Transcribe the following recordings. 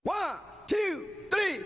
One, two, three.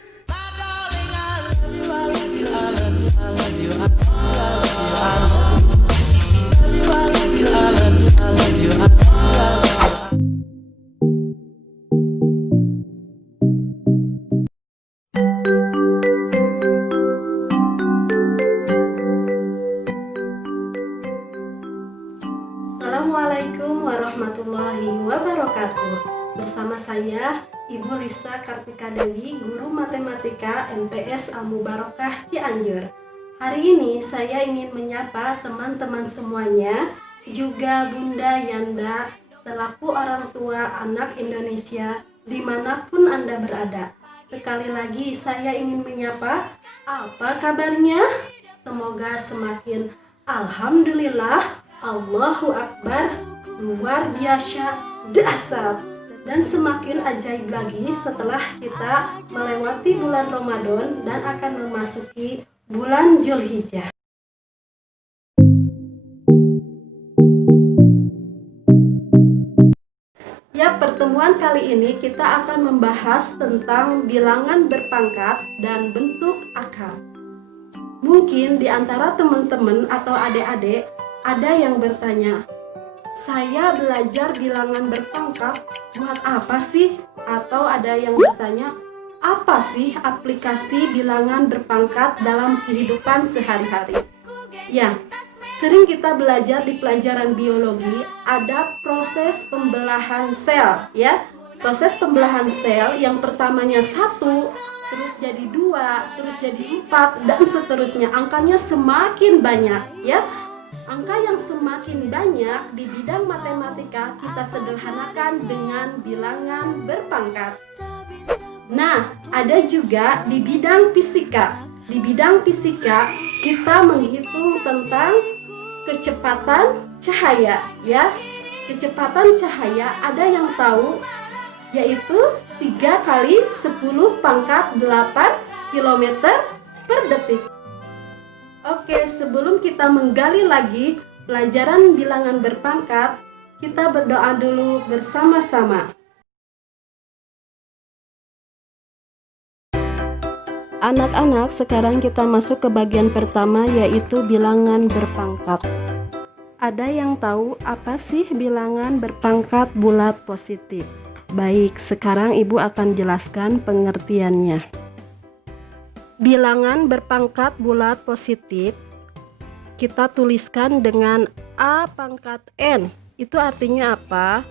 Assalamualaikum warahmatullahi wabarakatuh. Bersama saya Ibu Lisa Kartika Dewi, Guru Matematika MTS Al Mubarakah Cianjur. Hari ini saya ingin menyapa teman-teman semuanya, juga Bunda Yanda, selaku orang tua anak Indonesia dimanapun Anda berada. Sekali lagi saya ingin menyapa, apa kabarnya? Semoga semakin Alhamdulillah, Allahu Akbar, luar biasa, dahsyat, dan semakin ajaib lagi setelah kita melewati bulan Ramadan dan akan memasuki bulan Zulhijjah. Ya, pertemuan kali ini kita akan membahas tentang bilangan berpangkat dan bentuk akar. Mungkin di antara teman-teman atau adik-adik ada yang bertanya, saya belajar bilangan berpangkat buat apa sih? Atau ada yang bertanya, apa sih aplikasi bilangan berpangkat dalam kehidupan sehari-hari? Ya, sering kita belajar di pelajaran biologi ada proses pembelahan sel, ya. Proses pembelahan sel yang pertamanya 1, terus jadi 2, terus jadi 4, dan seterusnya. Angkanya semakin banyak, ya. Angka yang semakin banyak di bidang matematika kita sederhanakan dengan bilangan berpangkat. Nah, ada juga di bidang fisika. Di bidang fisika kita menghitung tentang kecepatan cahaya, ya. Kecepatan cahaya ada yang tahu, yaitu 3 kali 10 pangkat 8 km per detik. Oke, sebelum kita menggali lagi pelajaran bilangan berpangkat, kita berdoa dulu bersama-sama. Anak-anak, sekarang kita masuk ke bagian pertama, yaitu bilangan berpangkat. Ada yang tahu apa sih bilangan berpangkat bulat positif? Baik, sekarang Ibu akan jelaskan pengertiannya. Bilangan berpangkat bulat positif kita tuliskan dengan A pangkat N. Itu artinya apa?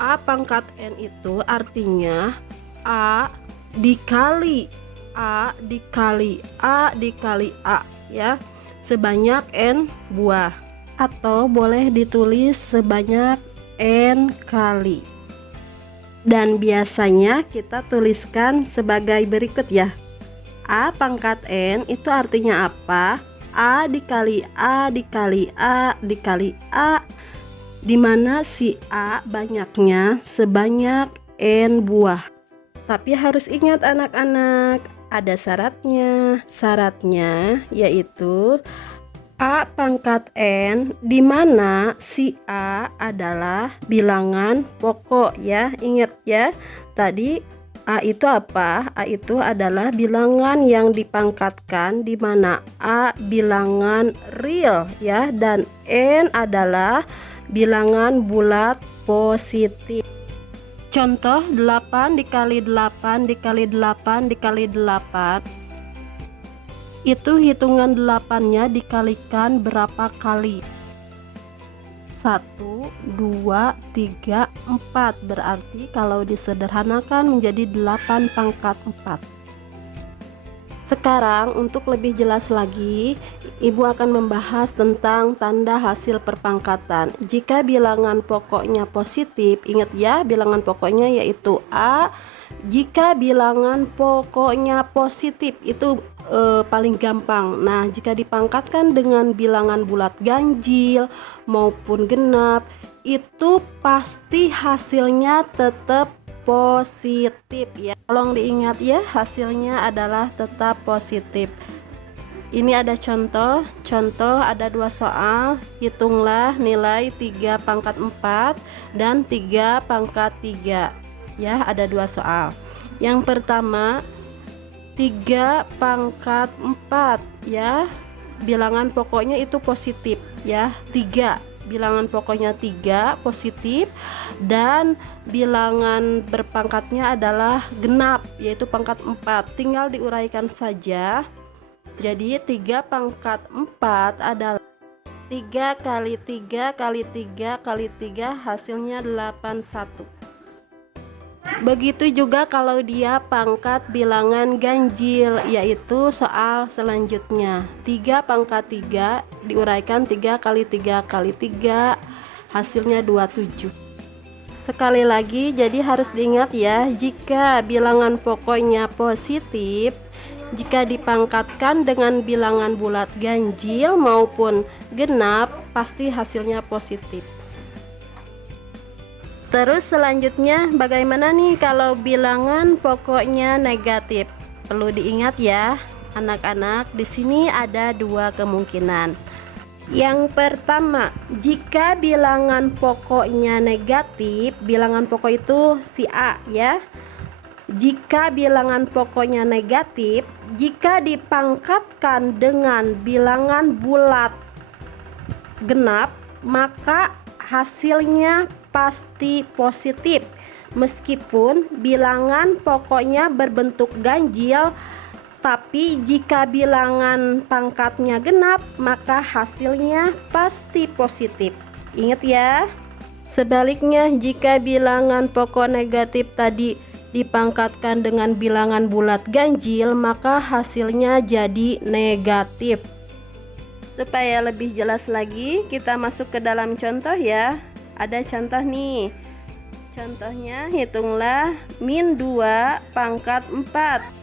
A pangkat N itu artinya A dikali A dikali A dikali A, ya, sebanyak N buah, atau boleh ditulis sebanyak N kali. Dan biasanya kita tuliskan sebagai berikut, ya. A pangkat N itu artinya apa? A dikali A dikali A dikali A, dimana si A banyaknya sebanyak N buah. Tapi harus ingat anak-anak, ada syaratnya. Syaratnya yaitu A pangkat N, dimana si A adalah bilangan pokok, ya. Ingat, ya, tadi A itu apa? A itu adalah bilangan yang dipangkatkan, di mana A bilangan real, ya, dan N adalah bilangan bulat positif. Contoh 8 dikali 8 dikali 8 dikali 8. Itu hitungan 8-nya dikalikan berapa kali? 1, 2, 3, 4. Berarti kalau disederhanakan menjadi 8 pangkat 4. Sekarang untuk lebih jelas lagi, Ibu akan membahas tentang tanda hasil perpangkatan. Jika bilangan pokoknya positif, ingat ya, bilangan pokoknya yaitu A. Jika bilangan pokoknya positif itu paling gampang. Nah, jika dipangkatkan dengan bilangan bulat ganjil maupun genap, itu pasti hasilnya tetap positif, ya. Tolong diingat, ya, hasilnya adalah tetap positif. Ini ada contoh ada 2 soal. Hitunglah nilai 3 pangkat 4 dan 3 pangkat 3. Ya, ada 2 soal. Yang pertama 3 pangkat 4 ya. Bilangan pokoknya itu positif ya, 3. Bilangan pokoknya 3 positif dan bilangan berpangkatnya adalah genap yaitu pangkat 4. Tinggal diuraikan saja. Jadi 3 pangkat 4 adalah 3 kali 3 kali 3 kali 3 hasilnya 81. Begitu juga kalau dia pangkat bilangan ganjil, yaitu soal selanjutnya 3 pangkat 3 diuraikan 3 kali 3 kali 3 hasilnya 27. Sekali lagi, jadi harus diingat ya, jika bilangan pokoknya positif, jika dipangkatkan dengan bilangan bulat ganjil maupun genap pasti hasilnya positif. Terus selanjutnya bagaimana nih kalau bilangan pokoknya negatif? Perlu diingat ya, anak-anak, di sini ada 2 kemungkinan. Yang pertama, jika bilangan pokoknya negatif, bilangan pokok itu si A ya. Jika bilangan pokoknya negatif, jika dipangkatkan dengan bilangan bulat genap, maka hasilnya pasti positif meskipun bilangan pokoknya berbentuk ganjil. Tapi jika bilangan pangkatnya genap, maka hasilnya pasti positif. Ingat ya. Sebaliknya, jika bilangan pokok negatif tadi dipangkatkan dengan bilangan bulat ganjil, maka hasilnya jadi negatif. Supaya lebih jelas lagi, kita masuk ke dalam contoh ya. Ada contoh nih. Contohnya, hitunglah min 2 pangkat 4.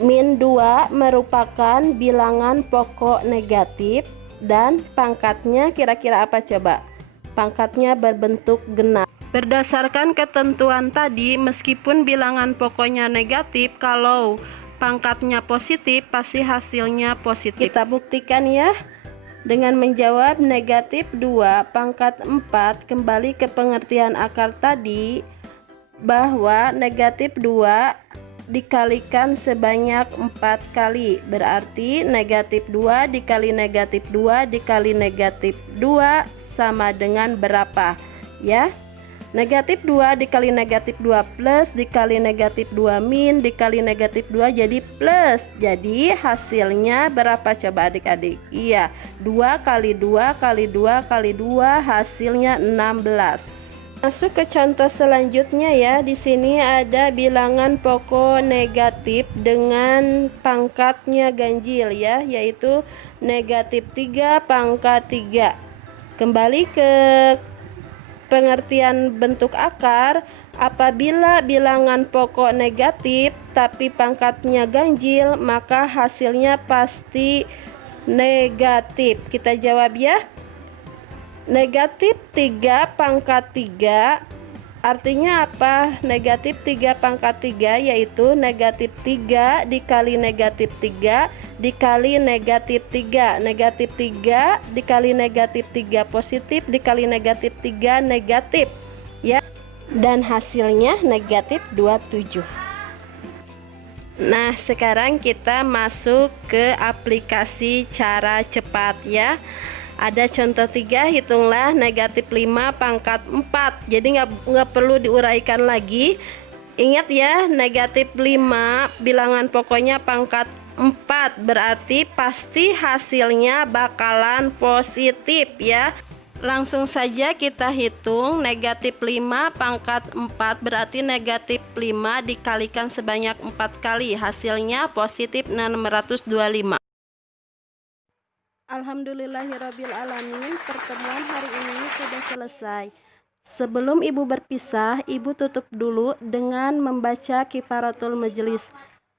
Min 2 merupakan bilangan pokok negatif dan pangkatnya kira-kira apa coba? Pangkatnya berbentuk genap. Berdasarkan ketentuan tadi, meskipun bilangan pokoknya negatif, kalau pangkatnya positif pasti hasilnya positif. Kita buktikan ya. Dengan menjawab negatif 2 pangkat 4, kembali ke pengertian akar tadi bahwa negatif 2 dikalikan sebanyak 4 kali. Berarti negatif 2 dikali negatif 2 dikali negatif 2 sama dengan berapa? Ya. Negatif 2 dikali negatif 2 plus dikali negatif 2 min dikali negatif 2 jadi plus. Jadi hasilnya berapa coba adik-adik? Iya, 2 kali 2 kali 2 kali 2 hasilnya 16. Masuk ke contoh selanjutnya ya. Di sini ada bilangan pokok negatif dengan pangkatnya ganjil ya, yaitu negatif 3 pangkat 3. Kembali ke pengertian bentuk akar, apabila bilangan pokok negatif tapi pangkatnya ganjil, maka hasilnya pasti negatif. Kita jawab ya. Negatif 3 pangkat 3 artinya apa? Negatif 3 pangkat 3 yaitu negatif 3 dikali negatif 3 dikali negatif 3. Negatif 3 dikali negatif 3 positif dikali negatif 3 negatif ya. Dan hasilnya negatif 27. Nah, sekarang kita masuk ke aplikasi cara cepat ya. Ada contoh 3, hitunglah negatif 5 pangkat 4. Jadi nggak perlu diuraikan lagi. Ingat ya, negatif 5 bilangan pokoknya pangkat 4, berarti pasti hasilnya bakalan positif ya. Langsung saja kita hitung. Negatif 5 pangkat 4 berarti negatif 5 dikalikan sebanyak 4 kali, hasilnya positif 625. Alhamdulillahirrabbilalamin, pertemuan hari ini sudah selesai. Sebelum ibu berpisah, ibu tutup dulu dengan membaca kifaratul majelis.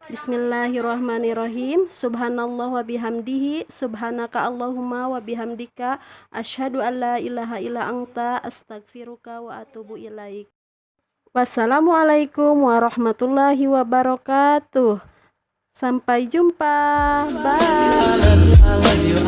Bismillahirrahmanirrahim. Subhanallah wa bihamdihi, subhanaka Allahumma wa bihamdika, asyhadu an la ilaha illa anta, astaghfiruka wa atubu ilaik. Wassalamualaikum warahmatullahi wabarakatuh. Sampai jumpa. Bye.